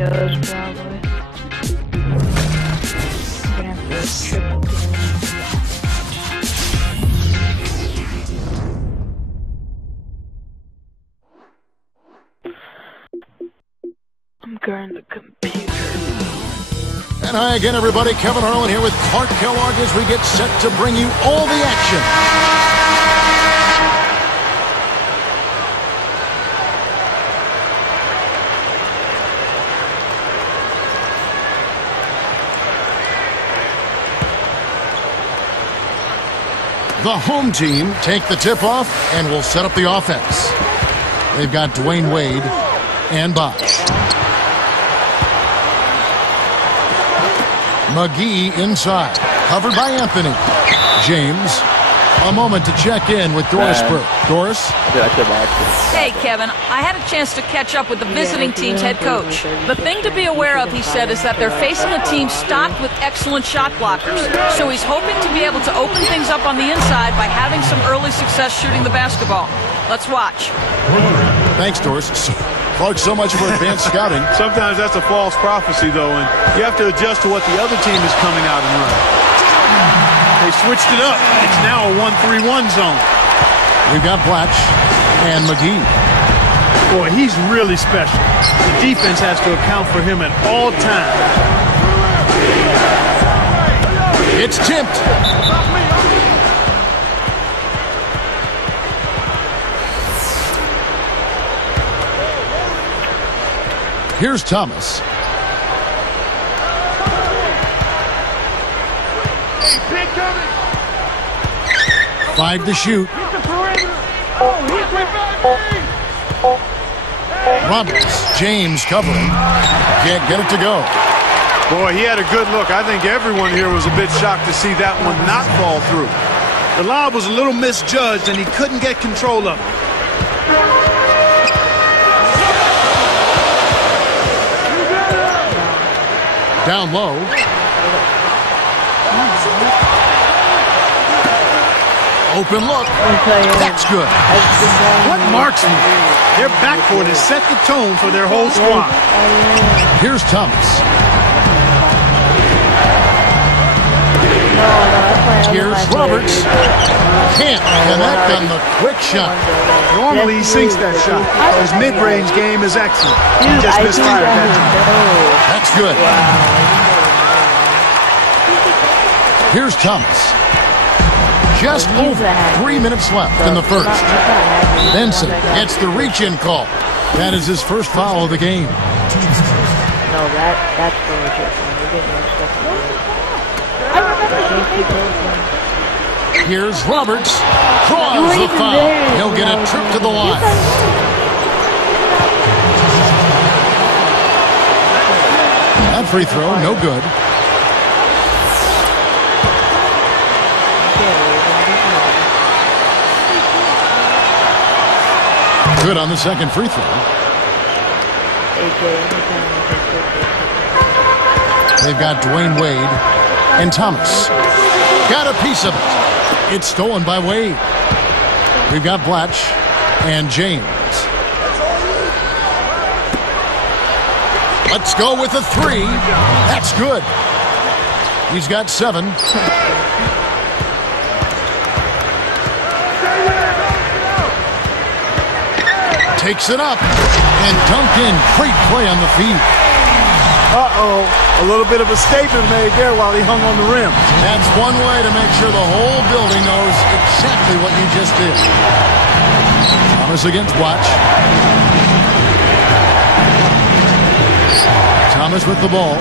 does, probably. I'm gonna have to triple game. I'm going to computer. And hi again, everybody. Kevin Harlan here with Clark Kellogg as we get set to bring you all the action. The home team take the tip-off and will set up the offense. They've got Dwayne Wade and Bosch. McGee inside, covered by Anthony. James, a moment to check in with Doris Burke. Doris? Hey, Kevin. I had a chance to catch up with the visiting team's head coach. The thing to be aware of, he said, is that they're facing a team stocked with excellent shot blockers. So he's hoping to be able to open things up on the inside by having some early success shooting the basketball. Let's watch. Thanks, Doris. Clark, so much for advanced scouting. Sometimes that's a false prophecy, though, and you have to adjust to what the other team is coming out and running. They switched it up. It's now a 1-3-1 zone. We've got Blatch and McGee. Boy, he's really special. The defense has to account for him at all times. It's tipped. Here's Thomas. Five to shoot. Roberts, James covering. Can't get it to go. Boy, he had a good look. I think everyone here was a bit shocked to see that one not fall through. The lob was a little misjudged, and he couldn't get control of it. Down low. Open look. That's good. What marksman? Their backcourt has set the tone for their whole squad. Here's Thomas. Here's Roberts. Can't connect on the quick shot. Normally he sinks that shot. His mid-range game is excellent. He just misfired that time. That's good. Here's Thomas. Just over 3 minutes left in the first. Benson gets the reach-in call. That is his first foul of the game. No, that's the legit one. We're getting Here's Roberts. Draws the foul. He'll get a trip to the line. That free throw, no good. Good on the second free throw. They've got Dwayne Wade and Thomas. Got a piece of it. It's stolen by Wade. We've got Blatch and James. Let's go with a three. That's good. He's got 7. Takes it up and dunked in. Great play on the feed. Uh-oh. A little bit of a statement made there while he hung on the rim. That's one way to make sure the whole building knows exactly what you just did. Thomas against Blatch. Thomas with the ball.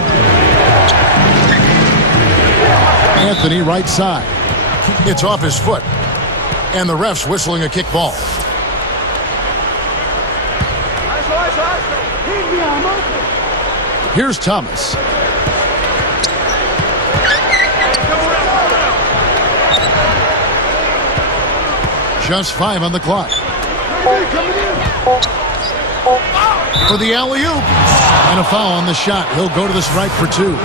Anthony right side. It's off his foot. And the ref's whistling a kick ball. Here's Thomas. Just 5 on the clock. For the alley-oop. And a foul on the shot. He'll go to the stripe for 2.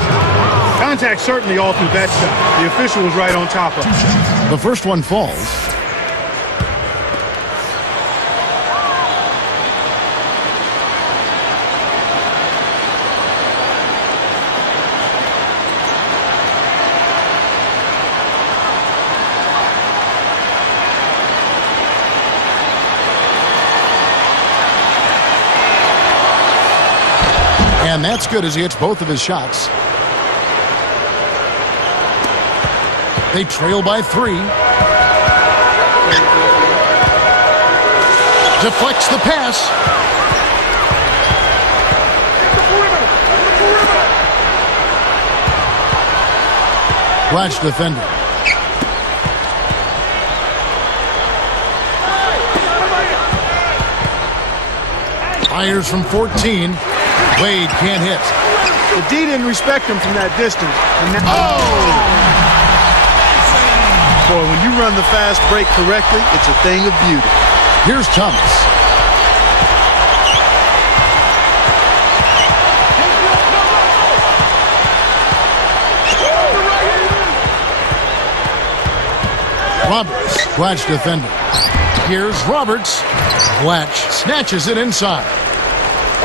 Contact certainly all through that shot. The official was right on top of it. The first one falls. And that's good as he hits both of his shots. They trail by 3. Deflects the pass. Blatch defender. Fires from 14. Wade can't hit. The D didn't respect him from that distance. Boy, when you run the fast break correctly, it's a thing of beauty. Here's Thomas. Roberts, Blatch defender. Here's Roberts. Blatch snatches it inside.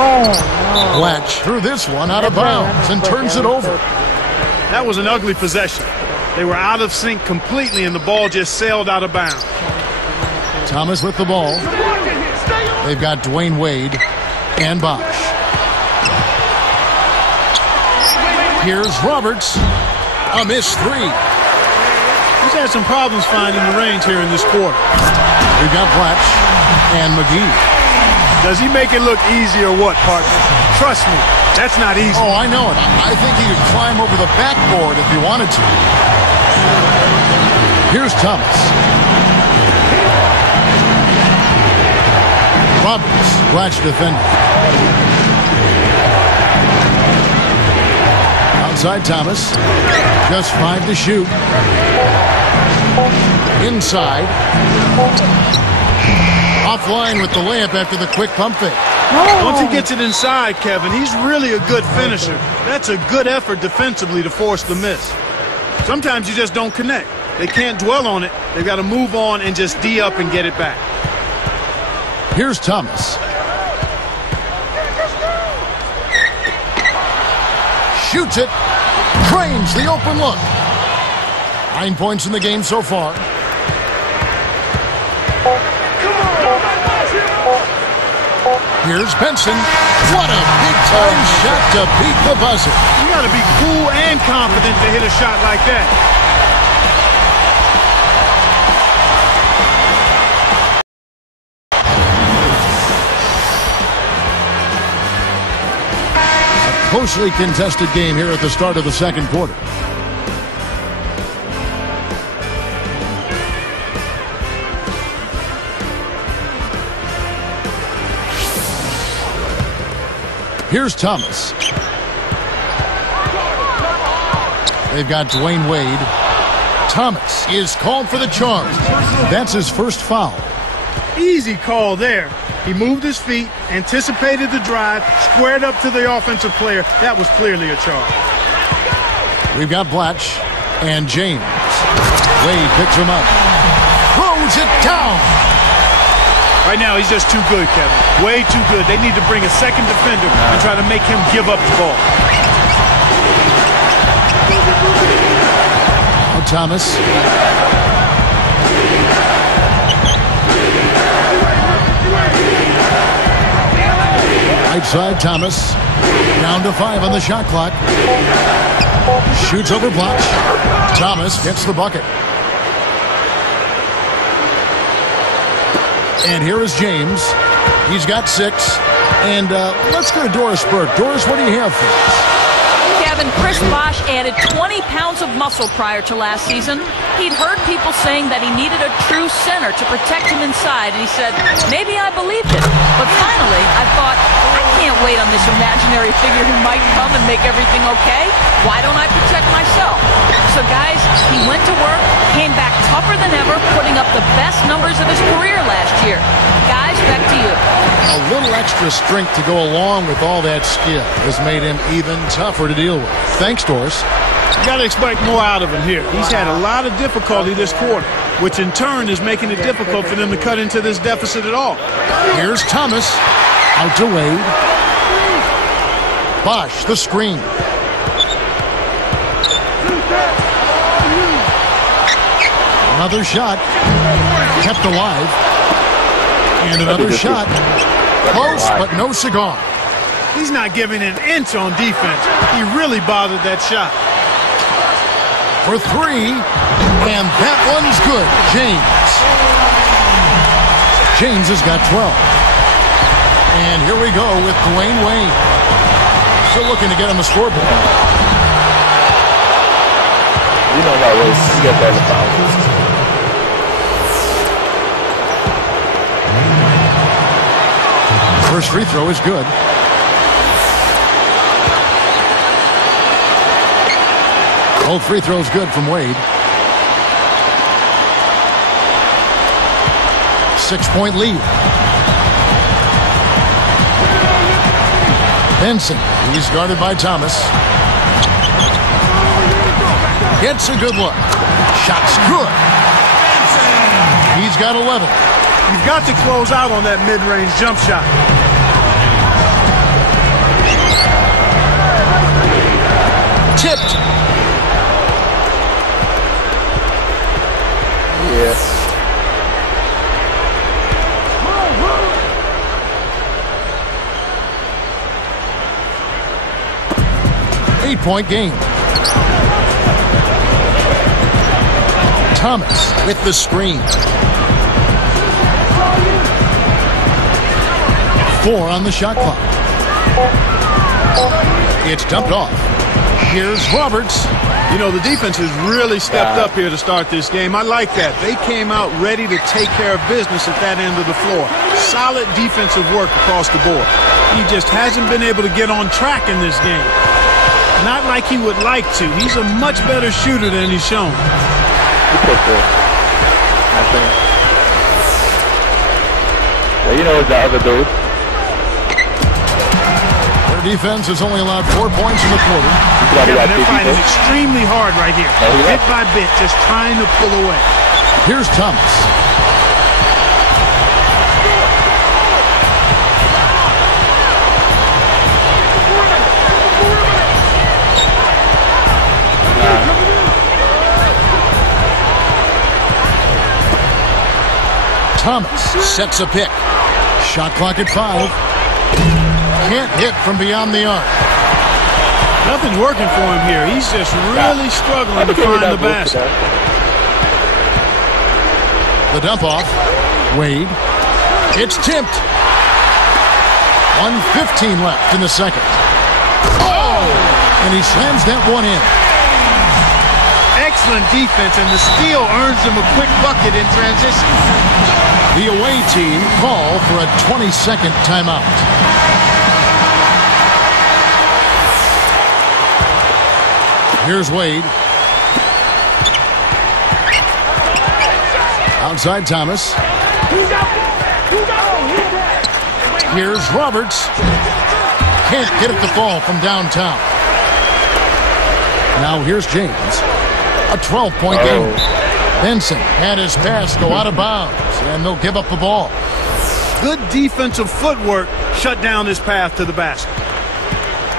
Oh, no. Blatch threw this one out of bounds and turns it over. That was an ugly possession. They were out of sync completely, and the ball just sailed out of bounds. Thomas with the ball. They've got Dwayne Wade and Bosch. Here's Roberts. A missed 3. He's had some problems finding the range here in this quarter. We've got Blatch and McGee. Does he make it look easy or what, partner? Trust me, that's not easy. Oh, I know it. I think he could climb over the backboard if he wanted to. Here's Thomas. Roberts, Blatch defender. Outside Thomas. Just 5 to shoot. Inside. Offline with the layup after the quick pump fake. Once he gets it inside, Kevin, he's really a good finisher. That's a good effort defensively to force the miss. Sometimes you just don't connect. They can't dwell on it. They've got to move on and just D up and get it back. Here's Thomas. Shoots it. Cranes the open look. 9 points in the game so far. Here's Benson. What a big-time shot to beat the buzzer. You got to be cool and confident to hit a shot like that. A closely contested game here at the start of the second quarter. Here's Thomas. They've got Dwayne Wade. Thomas is called for the charge. That's his first foul. Easy call there. He moved his feet, anticipated the drive, squared up to the offensive player. That was clearly a charge. We've got Blatch and James. Wade picks him up. Throws it down. Right now, he's just too good, Kevin. Way too good. They need to bring a second defender and try to make him give up the ball. Now Thomas. Right side, Thomas. Down to 5 on the shot clock. Shoots over Blatch. Thomas gets the bucket. And here is James. He's got 6. And let's go to Doris Burke. Doris, what do you have for us? Kevin, Chris Bosch added 20 pounds of muscle prior to last season. He'd heard people saying that he needed a true center to protect him inside, and he said, maybe I believed it. But finally, I thought, I can't wait on this imaginary figure who might come and make everything okay. Why don't I protect myself? So, guys, he went to work, came back tougher than ever, putting up the best numbers of his career last year. Guys, back to you. A little extra strength to go along with all that skill has made him even tougher to deal with. Thanks, Doris. You got to expect more out of him here. He's had a lot of difficulty this quarter, which in turn is making it difficult for them to cut into this deficit at all. Here's Thomas. Out to Wade. Bosch, the screen. Another shot. Kept alive. And another shot. Close, but no cigar. He's not giving an inch on defense. He really bothered that shot. For three, and that one's good. James has got 12. And here we go with Dwayne Wade. Still looking to get on the scoreboard. You know that was to get better fouls. First free throw is good. Both free throws good from Wade. 6-point lead. Benson, he's guarded by Thomas. Gets a good look. Shot's good. He's got 11. You've got to close out on that mid-range jump shot. Tipped. Yes. 8-point game. Thomas with the screen. 4 on the shot clock. It's dumped off. Here's Roberts. You know, the defense has really stepped up here to start this game. I like that. They came out ready to take care of business at that end of the floor. Solid defensive work across the board. He just hasn't been able to get on track in this game. Not like he would like to. He's a much better shooter than he's shown. I think. Yeah, you know what the other dude. Their defense has only allowed 4 points in the quarter. Yeah, they're fighting extremely hard right here. Bit by bit, just trying to pull away. Here's Thomas. Thomas sets a pick. Shot clock at 5. Can't hit from beyond the arc. Nothing's working for him here. He's just really struggling to find the basket. The dump off. Wade. It's tipped. 1:15 left in the second. Oh! And he slams that one in. Excellent defense, and the steal earns him a quick bucket in transition. The away team call for a 20-second timeout. Here's Wade. Outside Thomas. Here's Roberts. Can't get it to fall from downtown. Now here's James. A 12-point game. Benson had his pass go out of bounds, and they'll give up the ball. Good defensive footwork shut down his path to the basket.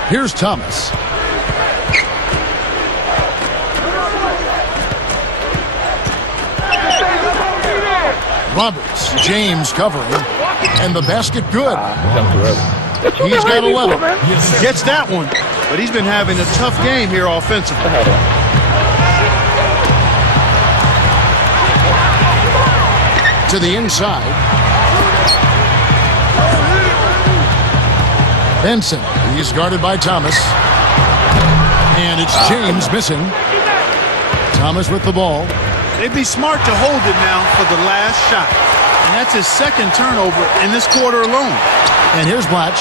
Here's Thomas. Roberts, James covering, and the basket good. He's got 11. Gets that one, but he's been having a tough game here offensively. To the inside. Benson, he's guarded by Thomas. And it's James missing. Thomas with the ball. They'd be smart to hold it now for the last shot. And that's his second turnover in this quarter alone. And here's Blatch.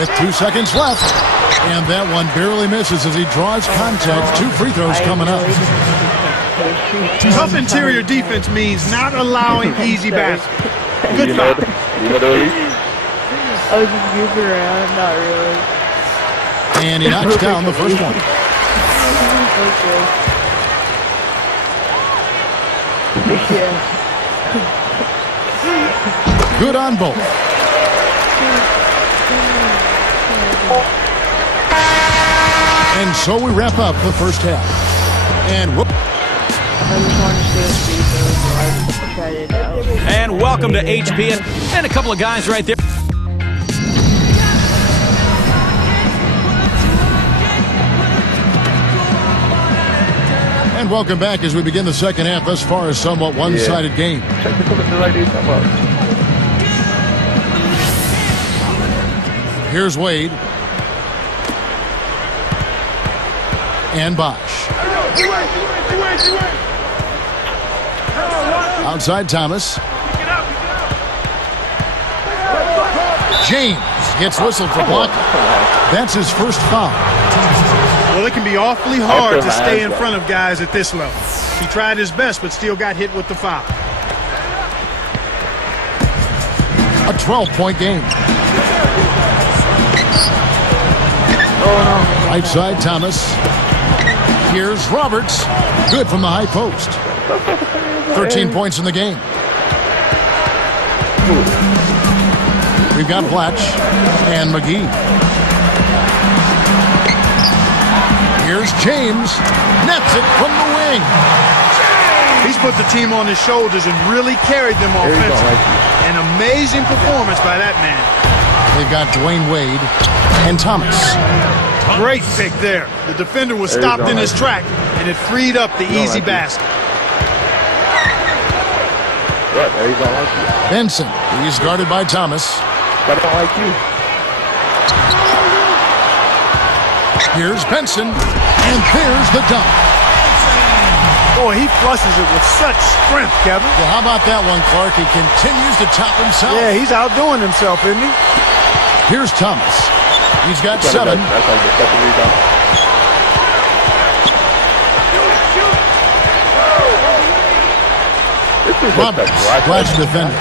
With 2 seconds left. And that one barely misses as he draws contact. 2 free throws coming up. Tough interior defense means not allowing easy baskets. Good foul. I was just goofing around, not really. And he knocks down the first one. Yeah. Good on both. And so we wrap up the first half. And whoop. I just want to see a speed. tried it out. And welcome to HP and a couple of guys right there. And welcome back as we begin the second half. Thus far, a somewhat one-sided game. Here's Wade. And Bosch. Outside Thomas. James gets whistled for blocking. That's his first foul. Well, it can be awfully hard to stay in front of guys at this level. He tried his best, but still got hit with the foul. A 12-point game. Right side, Thomas. Here's Roberts. Good from the high post. 13 points in the game. We've got Blatch and McGee. Here's James. Nets it from the wing. He's put the team on his shoulders and really carried them offensively. An amazing performance by that man. They've got Dwayne Wade and Thomas. Great pick there. The defender was stopped in his track, and it freed up the easy basket. Benson. He's guarded by Thomas. I don't like you. Here's Benson. And there's the dunk. Boy, he flushes it with such strength, Kevin. Well, how about that one, Clark? He continues to top himself. Yeah, he's outdoing himself, isn't he? Here's Thomas. He's got 7. That's like the second rebound. Roberts, Blatch defender.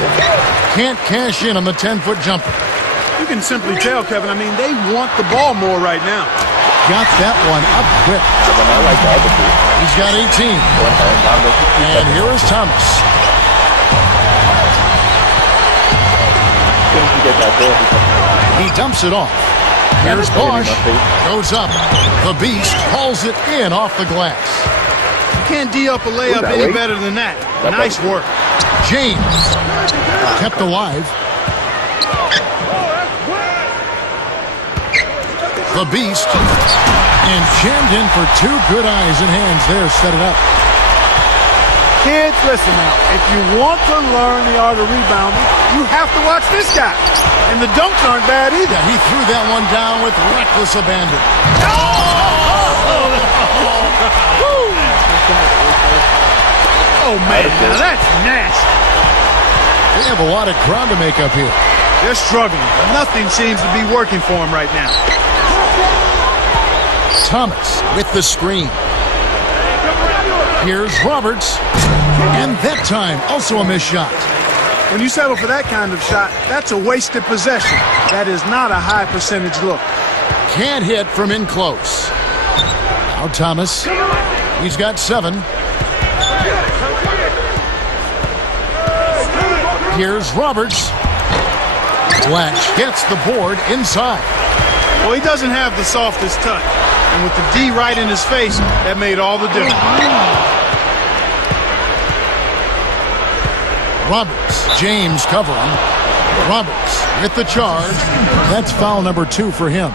Can't cash in on the 10-foot jumper. You can simply tell, Kevin, I mean, they want the ball more right now. Got that one up quick. He's got 18. And here is Thomas. He dumps it off. Here's Bosch. Goes up. The Beast hauls it in off the glass. You can't D up a layup any better than that. Nice work. James. Kept alive. The Beast. And jammed in for 2 good eyes and hands there. Set it up. Kids, listen now. If you want to learn the art of rebounding, you have to watch this guy. And the dunks aren't bad either. Yeah, he threw that one down with reckless abandon. Oh, man, now that's nasty. They have a lot of ground to make up here. They're struggling. Nothing seems to be working for them right now. Thomas with the screen. Here's Roberts. And that time, also a missed shot. When you settle for that kind of shot, that's a wasted possession. That is not a high percentage look. Can't hit from in close. Now Thomas. He's got 7. Here's Roberts. Blatch gets the board inside. Well, he doesn't have the softest touch. And with the D right in his face, that made all the difference. Roberts. James covering. Roberts with the charge. That's foul number 2 for him.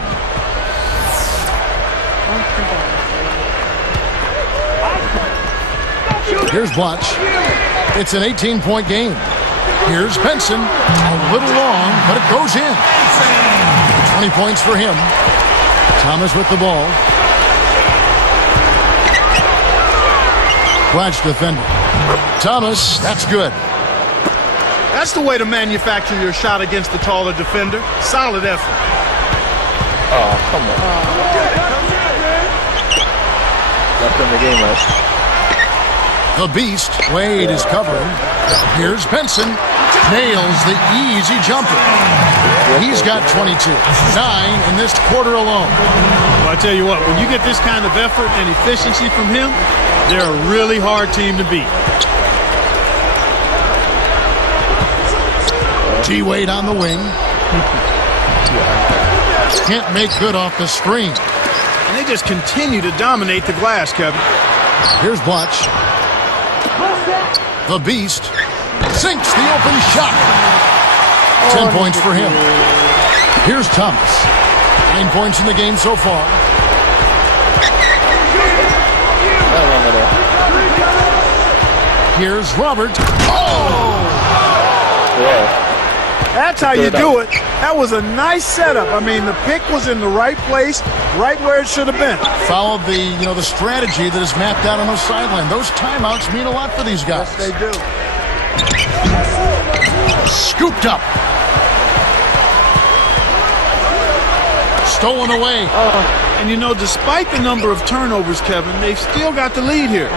Here's Blatch. It's an 18-point game. Here's Benson. A little long, but it goes in. 20 points for him. Thomas with the ball. Blatch defender. Thomas, that's good. That's the way to manufacture your shot against the taller defender. Solid effort. Oh, come on. Left in the game, right? The Beast. Wade is covering. Here's Benson. Nails the easy jumper. He's got 22. 9 in this quarter alone. Well, I tell you what, when you get this kind of effort and efficiency from him, they're a really hard team to beat. T-Wade on the wing. Can't make good off the screen. And they just continue to dominate the glass, Kevin. Here's Blatch. The Beast. Sinks the open shot. 10 points for him. Here's Thomas. 9 points in the game so far. Here's Robert. Oh! That's how you do it. That was a nice setup. I mean, the pick was in the right place, right where it should have been. Followed the strategy that is mapped out on the sideline. Those timeouts mean a lot for these guys. Yes, they do. Scooped up. Stolen away. And despite the number of turnovers, Kevin, they've still got the lead here.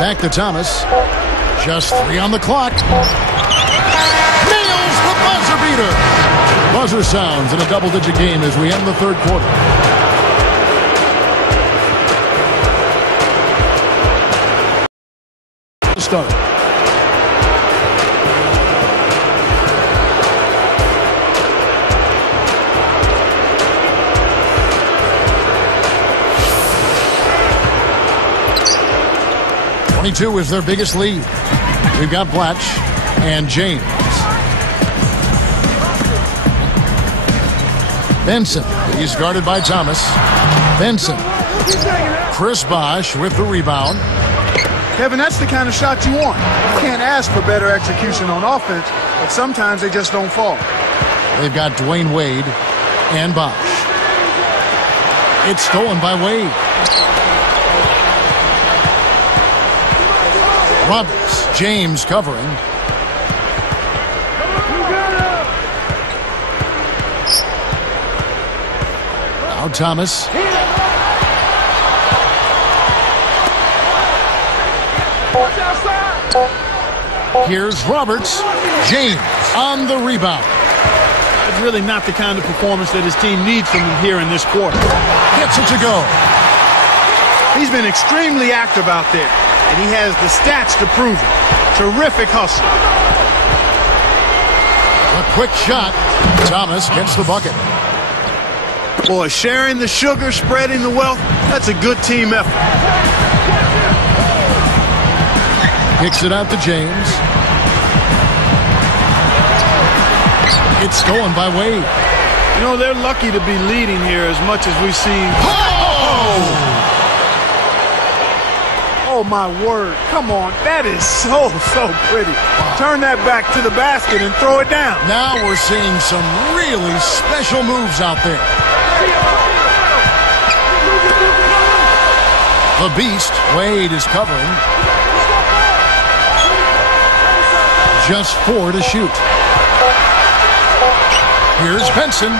Back to Thomas. Just 3 on the clock. Nails the buzzer beater. Buzzer sounds in a double-digit game as we end the third quarter. Start. .22 is their biggest lead. We've got Blatch and James. Benson. He's guarded by Thomas. Benson. Chris Bosh with the rebound. Kevin, that's the kind of shot you want. You can't ask for better execution on offense, but sometimes they just don't fall. They've got Dwayne Wade and Bosh. It's stolen by Wade. Roberts. James covering. Now Thomas. Here's Roberts. James on the rebound. It's really not the kind of performance that his team needs from him here in this quarter. Gets it to go. He's been extremely active out there, and he has the stats to prove it. Terrific hustle. A quick shot. Thomas gets the bucket. Boy, sharing the sugar, spreading the wealth, that's a good team effort. Kicks it out to James. It's stolen by Wade. They're lucky to be leading here as much as we've seen. Oh, my word. Come on. That is so pretty. Turn that back to the basket and throw it down. Now we're seeing some really special moves out there. The Beast, Wade, is covering. Just 4 to shoot. Here's Benson.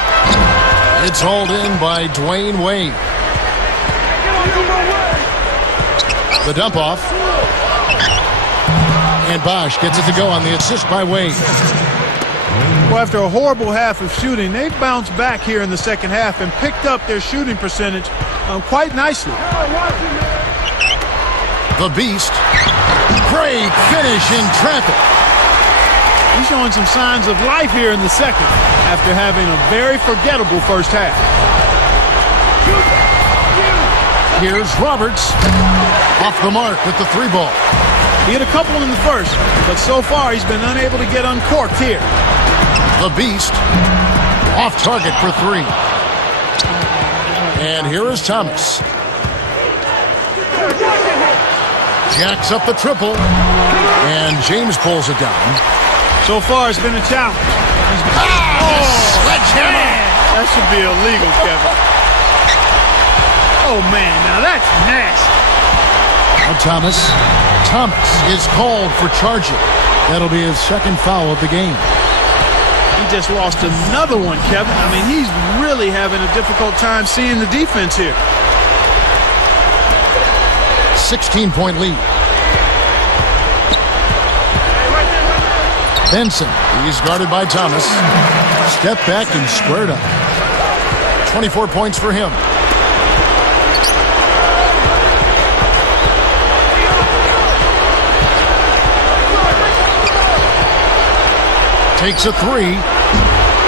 It's hauled in by Dwayne Wade. The dump off. And Bosh gets it to go on the assist by Wade. Well, after a horrible half of shooting, they've bounced back here in the second half and picked up their shooting percentage quite nicely. The Beast. Great finish in traffic. He's showing some signs of life here in the second after having a very forgettable first half. Here's Roberts. Off the mark with the 3-ball. He hit a couple in the first, but so far he's been unable to get uncorked here. The Beast. Off target for 3. And here is Thomas. Jacks up the triple. And James pulls it down. So far, it's been a challenge. Sledgehammer! That should be illegal, Kevin. Oh, man, now that's nasty. Now Thomas. Thomas is called for charging. That'll be his second foul of the game. He just lost another one, Kevin. I mean, he's really having a difficult time seeing the defense here. 16-point lead. Benson, he's guarded by Thomas. Step back and squared up. 24 points for him. Takes a 3.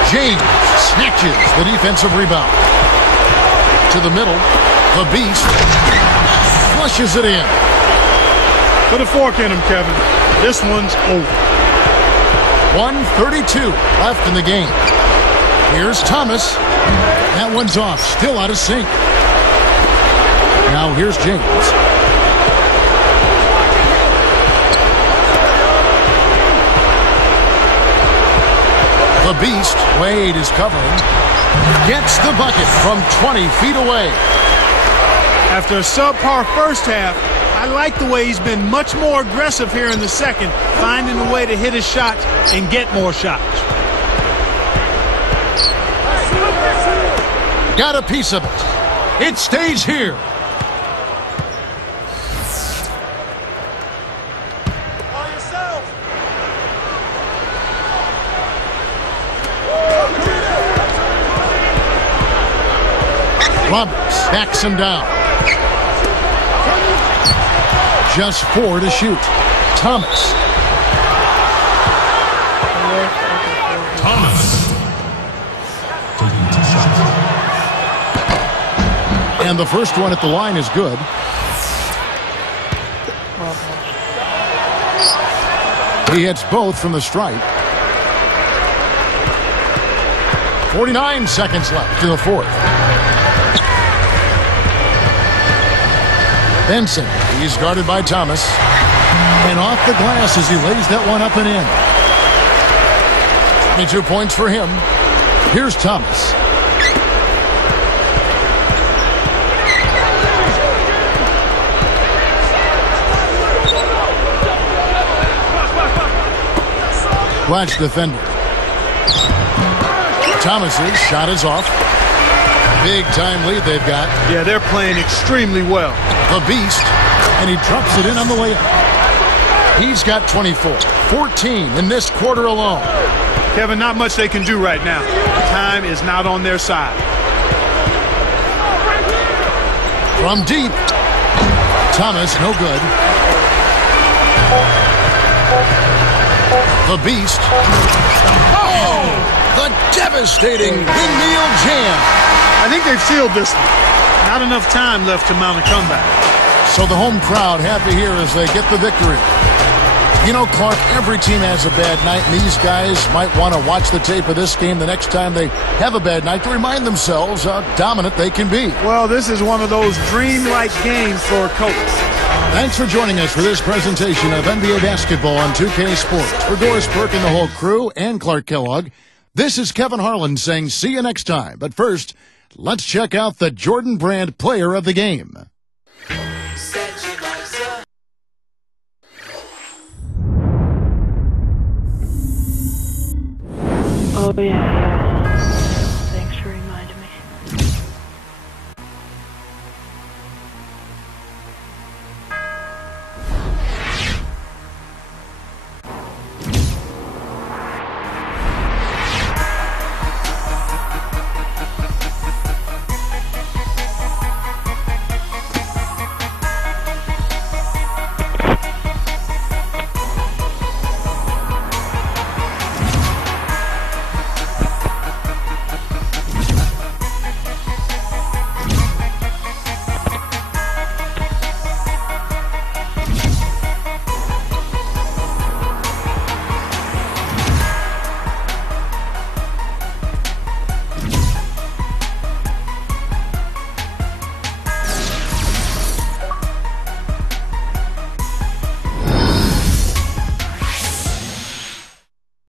James snatches the defensive rebound. to the middle. The Beast flushes it in. Put a fork in him, Kevin. This one's over. 1:32 left in the game. Here's Thomas. That one's off, still out of sync. Now here's James. The Beast, Wade is covering. Gets the bucket from 20 feet away. After a subpar first half, I like the way he's been much more aggressive here in the second, finding a way to hit his shots and get more shots. Got a piece of it. It stays here. Roberts backs him down. Just 4 to shoot. Thomas. Taking 2 shots. And the first one at the line is good. He hits both from the stripe. 49 seconds left in the fourth. Benson, he's guarded by Thomas. And off the glass as he lays that one up and in. 22 points for him. Here's Thomas. Watch defender. Thomas's shot is off. Big time lead they've got. Yeah, they're playing extremely well. The Beast, and he drops it in on the way up. He's got 24, 14 in this quarter alone. Kevin, not much they can do right now. Time is not on their side. From deep. Thomas, no good. The Beast. Oh! The devastating windmill jam. I think they've sealed this one. Not enough time left to mount a comeback. So the home crowd happy here as they get the victory. You know, Clark, every team has a bad night, and these guys might want to watch the tape of this game the next time they have a bad night to remind themselves how dominant they can be. Well, this is one of those dream-like games for a coach. Thanks for joining us for this presentation of NBA basketball on 2K Sports. For Doris Burke and the whole crew and Clark Kellogg, this is Kevin Harlan saying see you next time. But first, let's check out the Jordan Brand Player of the Game. Oh, yeah.